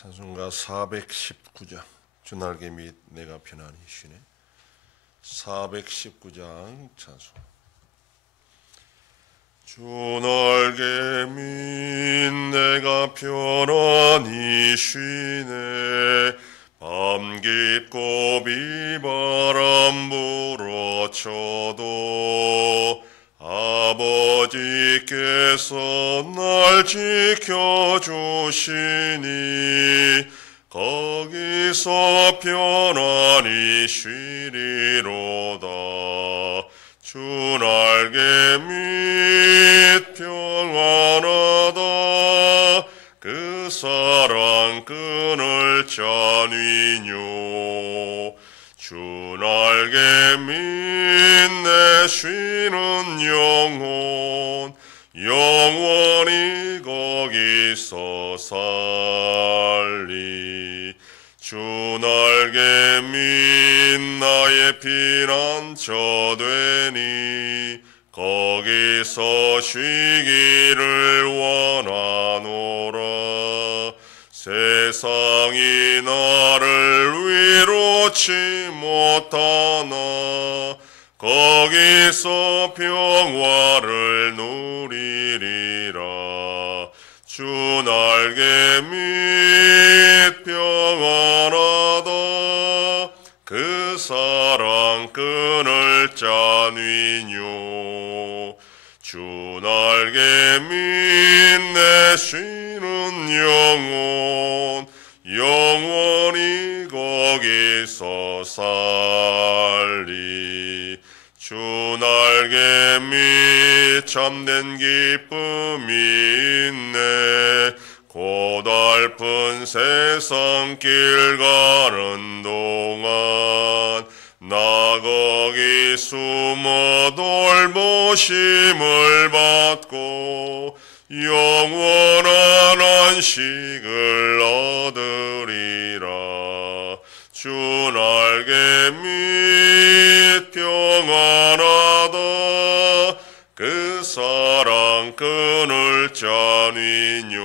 찬송가 419장 주날개 및 내가 편안히 쉬네. 419장 찬송. 주날개 및 내가 편안히 쉬네. 밤 깊고 비바람 불어쳐도 아버지께서 날 지켜주시니 거기서 편안히 쉬리로다. 주날개 및 평안하다. 그 사랑 끈을 짜니뇨. 주날개 및 내 쉬는 영혼 영원히 거기서 살리. 주날개 및 나의 피난처 되니 거기서 쉬기를 원하노라. 세상이 나를 위로치 못하나 거기서 평화를 누리리라. 주날개 및 평안하다. 그 사랑 끈을 짜니뇨. 주날개 및 내 쉬는 영혼 영원히 거기서 살리. 주날개 및 참된 기쁨이 있네. 고달픈 세상 길 가는 동안 나 거기 숨어 돌보심을 받고 영원한 안식을 얻으리라. 주날개 및 평안하다. 그 사랑 끈을 짜니뇨.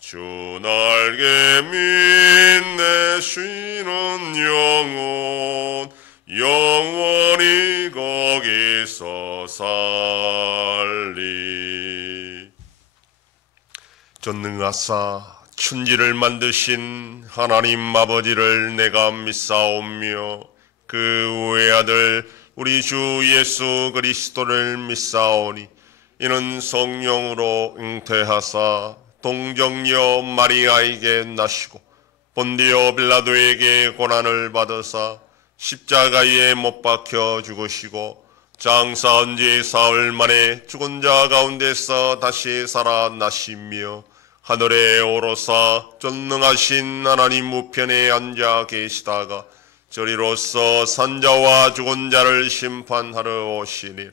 주날개 및 내 쉬는 영혼 영원히 거기서 살리. 전능하사 천지를 만드신 하나님 아버지를 내가 믿사오며 그 외아들 우리 주 예수 그리스도를 믿사오니 이는 성령으로 잉태하사 동정녀 마리아에게 나시고 본디오 빌라도에게 고난을 받으사 십자가에 못 박혀 죽으시고 장사한 지 사흘 만에 죽은 자 가운데서 다시 살아나시며 하늘에 오르사 전능하신 하나님 우편에 앉아 계시다가 저리로서 산자와 죽은 자를 심판하러 오시니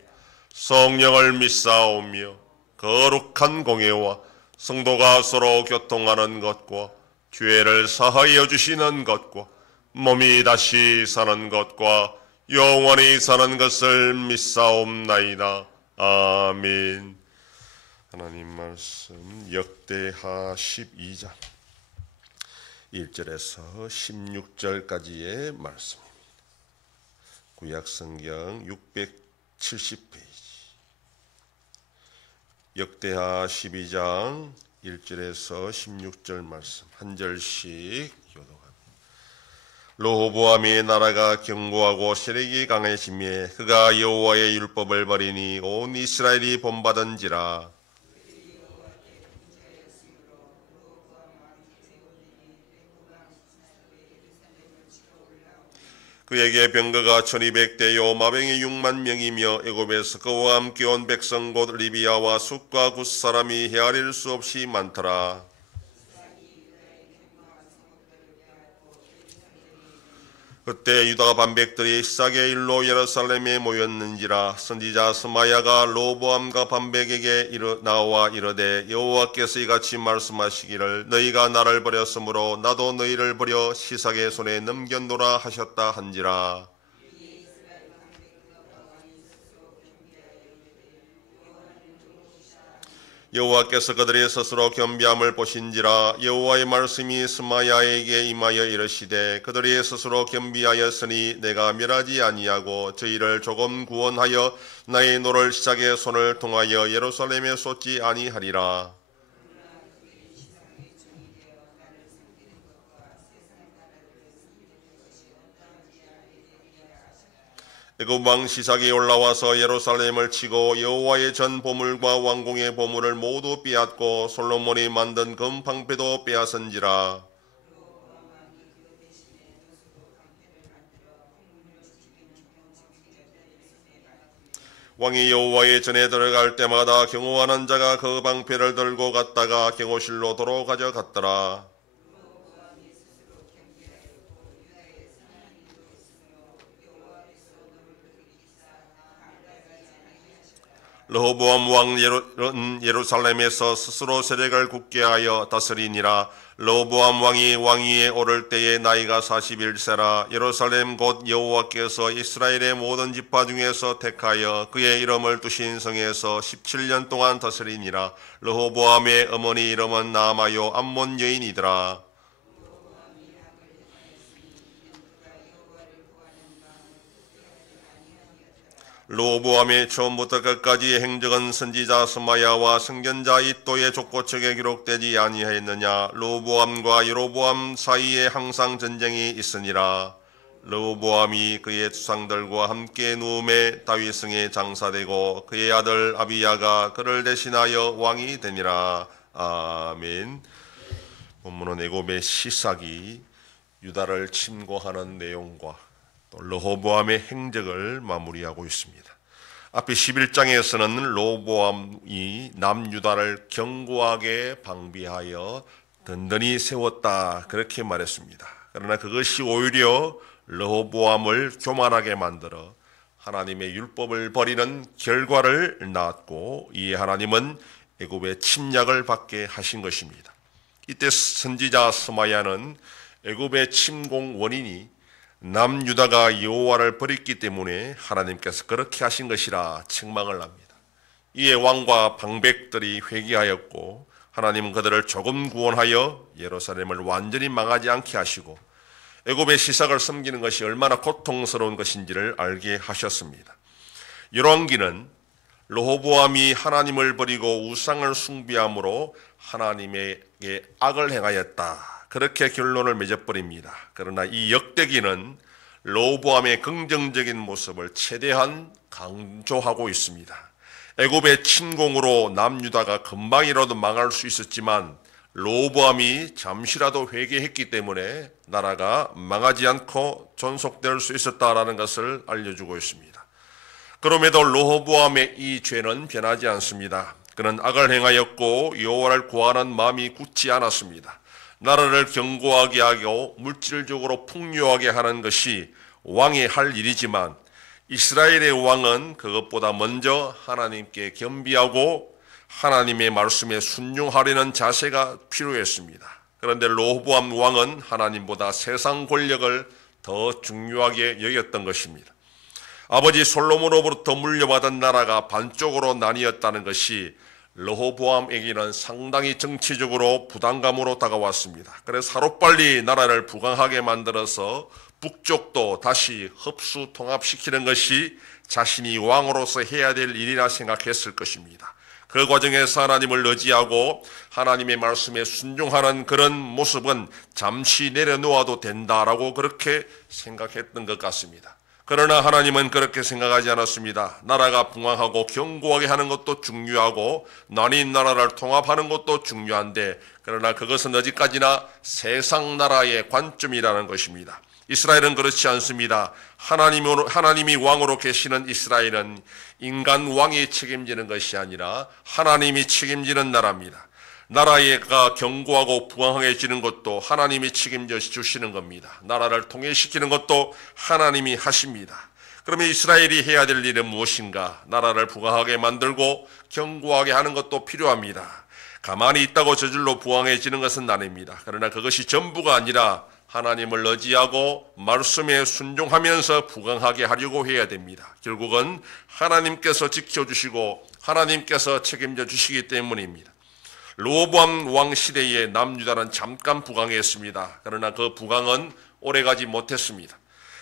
성령을 믿사오며 거룩한 공예와 성도가 서로 교통하는 것과 죄를 사하여 주시는 것과 몸이 다시 사는 것과 영원히 사는 것을 믿사옵나이다. 아멘. 하나님 말씀 역대하 12장 1절에서 16절까지의 말씀입니다. 구약성경 670페이지. 역대하 12장 1절에서 16절 말씀 한 절씩 교독합니다. 르호보암의 나라가 견고하고 세력이 강해지며 그가 여호와의 율법을 버리니 온 이스라엘이 본받은지라. 그에게 병거가 1200대요 마병이 6만 명이며 애굽에서 그와 함께 온 백성 곧 리비아와 숫과 굿 사람이 헤아릴 수 없이 많더라. 그때 유다 반백들이 시작의 일로 예루살렘에 모였는지라. 선지자 스마야가 르호보암과 반백에게 나와 이르되 여호와께서 이같이 말씀하시기를 너희가 나를 버렸으므로 나도 너희를 버려 시삭의 손에 넘겨노라 하셨다 한지라. 여호와께서 그들의 스스로 겸비함을 보신지라. 여호와의 말씀이 스마야에게 임하여 이르시되 그들이 스스로 겸비하였으니 내가 멸하지 아니하고 저희를 조금 구원하여 나의 노를 시작에 손을 통하여 예루살렘에 쏟지 아니하리라. 애굽 왕 시삭이 올라와서 예루살렘을 치고 여호와의 전 보물과 왕궁의 보물을 모두 빼앗고 솔로몬이 만든 금 방패도 빼앗은지라. 왕이 여호와의 전에 들어갈 때마다 경호하는 자가 그 방패를 들고 갔다가 경호실로 도로 가져갔더라. 르호보암 왕은 예루살렘에서 스스로 세력을 굳게 하여 다스리니라. 르호보암 왕이 왕위에 오를 때에 나이가 41세라. 예루살렘 곧 여호와께서 이스라엘의 모든 지파 중에서 택하여 그의 이름을 두신 성에서 17년 동안 다스리니라. 르호보암의 어머니 이름은 나아마요 암몬 여인이더라. 르호보암의 처음부터 끝까지의 행적은 선지자 스마야와 선견자 이도의 족보책에 기록되지 아니하였느냐. 르호보암과 여로보암 사이에 항상 전쟁이 있으니라. 르호보암이 그의 조상들과 함께 누움에 다윗성에 장사되고 그의 아들 아비야가 그를 대신하여 왕이 되니라. 아멘. 본문은 애굽의 시삭이 유다를 침공하는 내용과 르호보암의 행적을 마무리하고 있습니다. 앞에 11장에서는 르호보암이 남유다를 견고하게 방비하여 든든히 세웠다 그렇게 말했습니다. 그러나 그것이 오히려 르호보암을 교만하게 만들어 하나님의 율법을 버리는 결과를 낳았고 이에 하나님은 애굽의 침략을 받게 하신 것입니다. 이때 선지자 스마야는 애굽의 침공 원인이 남유다가 여호와를 버렸기 때문에 하나님께서 그렇게 하신 것이라 책망을 합니다. 이에 왕과 방백들이 회개하였고 하나님은 그들을 조금 구원하여 예루살렘을 완전히 망하지 않게 하시고 애굽의 시삭을 섬기는 것이 얼마나 고통스러운 것인지를 알게 하셨습니다. 열왕기는 르호보암이 하나님을 버리고 우상을 숭배함으로 하나님에게 악을 행하였다 그렇게 결론을 맺어버립니다. 그러나 이 역대기는 르호보암의 긍정적인 모습을 최대한 강조하고 있습니다. 애굽의 침공으로 남유다가 금방이라도 망할 수 있었지만 르호보암이 잠시라도 회개했기 때문에 나라가 망하지 않고 존속될 수 있었다라는 것을 알려주고 있습니다. 그럼에도 르호보암의 이 죄는 변하지 않습니다. 그는 악을 행하였고 여호와를 구하는 마음이 굳지 않았습니다. 나라를 견고하게 하고 물질적으로 풍요하게 하는 것이 왕이 할 일이지만 이스라엘의 왕은 그것보다 먼저 하나님께 겸비하고 하나님의 말씀에 순종하려는 자세가 필요했습니다. 그런데 르호보암 왕은 하나님보다 세상 권력을 더 중요하게 여겼던 것입니다. 아버지 솔로몬으로부터 물려받은 나라가 반쪽으로 나뉘었다는 것이 르호보암에게는 상당히 정치적으로 부담감으로 다가왔습니다. 그래서 하루빨리 나라를 부강하게 만들어서 북쪽도 다시 흡수 통합시키는 것이 자신이 왕으로서 해야 될 일이라 생각했을 것입니다. 그 과정에서 하나님을 의지하고 하나님의 말씀에 순종하는 그런 모습은 잠시 내려놓아도 된다라고 그렇게 생각했던 것 같습니다. 그러나 하나님은 그렇게 생각하지 않았습니다. 나라가 붕황하고 견고하게 하는 것도 중요하고 나뉜 나라를 통합하는 것도 중요한데 그러나 그것은 어디까지나 세상 나라의 관점이라는 것입니다. 이스라엘은 그렇지 않습니다. 하나님이 왕으로 계시는 이스라엘은 인간 왕이 책임지는 것이 아니라 하나님이 책임지는 나라입니다. 나라가 견고하고 부강해지는 것도 하나님이 책임져 주시는 겁니다. 나라를 통일시키는 것도 하나님이 하십니다. 그러면 이스라엘이 해야 될 일은 무엇인가? 나라를 부강하게 만들고 견고하게 하는 것도 필요합니다. 가만히 있다고 저절로 부강해지는 것은 아닙니다. 그러나 그것이 전부가 아니라 하나님을 의지하고 말씀에 순종하면서 부강하게 하려고 해야 됩니다. 결국은 하나님께서 지켜주시고 하나님께서 책임져 주시기 때문입니다. 로보암 왕 시대에 남유다는 잠깐 부강했습니다. 그러나 그 부강은 오래가지 못했습니다.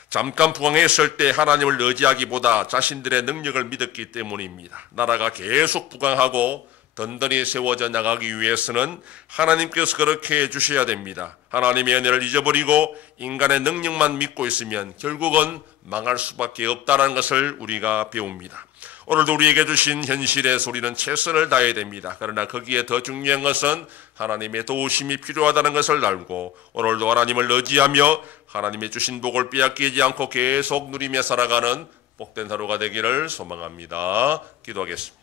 잠깐 부강했을 때 하나님을 의지하기보다 자신들의 능력을 믿었기 때문입니다. 나라가 계속 부강하고 든든히 세워져 나가기 위해서는 하나님께서 그렇게 해주셔야 됩니다. 하나님의 은혜를 잊어버리고 인간의 능력만 믿고 있으면 결국은 망할 수밖에 없다는 것을 우리가 배웁니다. 오늘도 우리에게 주신 현실에서 우리는 최선을 다해야 됩니다. 그러나 거기에 더 중요한 것은 하나님의 도우심이 필요하다는 것을 알고 오늘도 하나님을 의지하며 하나님의 주신 복을 빼앗기지 않고 계속 누리며 살아가는 복된 하루가 되기를 소망합니다. 기도하겠습니다.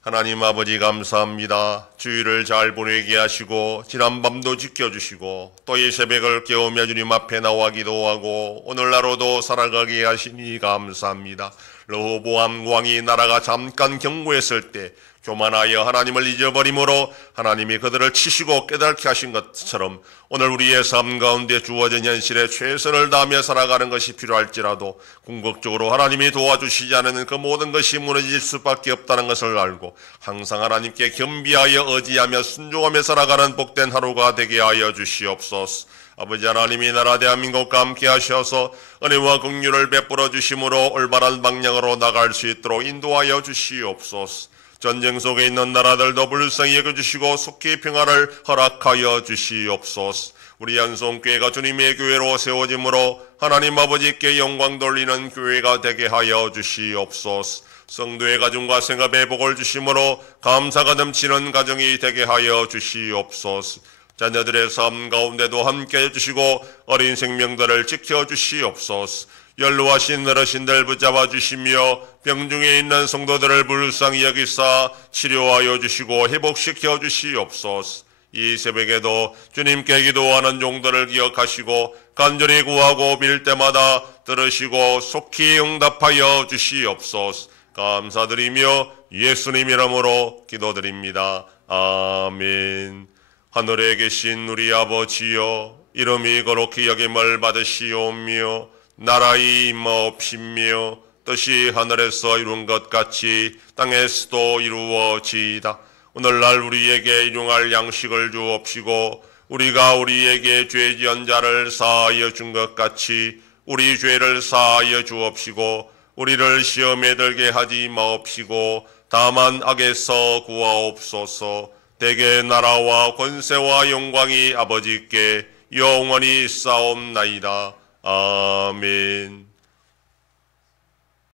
하나님 아버지 감사합니다. 주일을 잘 보내게 하시고 지난밤도 지켜주시고 또 이 새벽을 깨우며 주님 앞에 나와 기도하고 오늘 하루도 살아가게 하시니 감사합니다. 르호보암 왕이 나라가 잠깐 경고했을 때 교만하여 하나님을 잊어버림으로 하나님이 그들을 치시고 깨닫게 하신 것처럼 오늘 우리의 삶 가운데 주어진 현실에 최선을 다하며 살아가는 것이 필요할지라도 궁극적으로 하나님이 도와주시지 않으면 그 모든 것이 무너질 수밖에 없다는 것을 알고 항상 하나님께 겸비하여 의지하며 순종하며 살아가는 복된 하루가 되게 하여 주시옵소서. 아버지 하나님이 나라 대한민국과 함께 하셔서 은혜와 긍휼을 베풀어 주심으로 올바른 방향으로 나갈 수 있도록 인도하여 주시옵소서. 전쟁 속에 있는 나라들도 불쌍히 여겨주시고 속히 평화를 허락하여 주시옵소서. 우리 연송교회가 주님의 교회로 세워짐으로 하나님 아버지께 영광 돌리는 교회가 되게 하여 주시옵소서. 성도의 가정과 생업에 복을 주심으로 감사가 넘치는 가정이 되게 하여 주시옵소서. 자녀들의 삶 가운데도 함께 해주시고 어린 생명들을 지켜주시옵소서. 연로하신 어르신들 붙잡아 주시며 병중에 있는 성도들을 불쌍히 여기사 치료하여 주시고 회복시켜 주시옵소서. 이 새벽에도 주님께 기도하는 종들을 기억하시고 간절히 구하고 빌 때마다 들으시고 속히 응답하여 주시옵소서. 감사드리며 예수님 이름으로 기도드립니다. 아멘. 하늘에 계신 우리 아버지여, 이름이 거룩히 여김을 받으시오며 나라의 임하옵시며 뜻이 하늘에서 이룬 것 같이 땅에서도 이루어지이다. 오늘날 우리에게 일용할 양식을 주옵시고 우리가 우리에게 죄 지은 자를 사하여 준 것 같이 우리 죄를 사하여 주옵시고 우리를 시험에 들게 하지 마옵시고 다만 악에서 구하옵소서. 대개 나라와 권세와 영광이 아버지께 영원히 있사옵나이다. 아멘.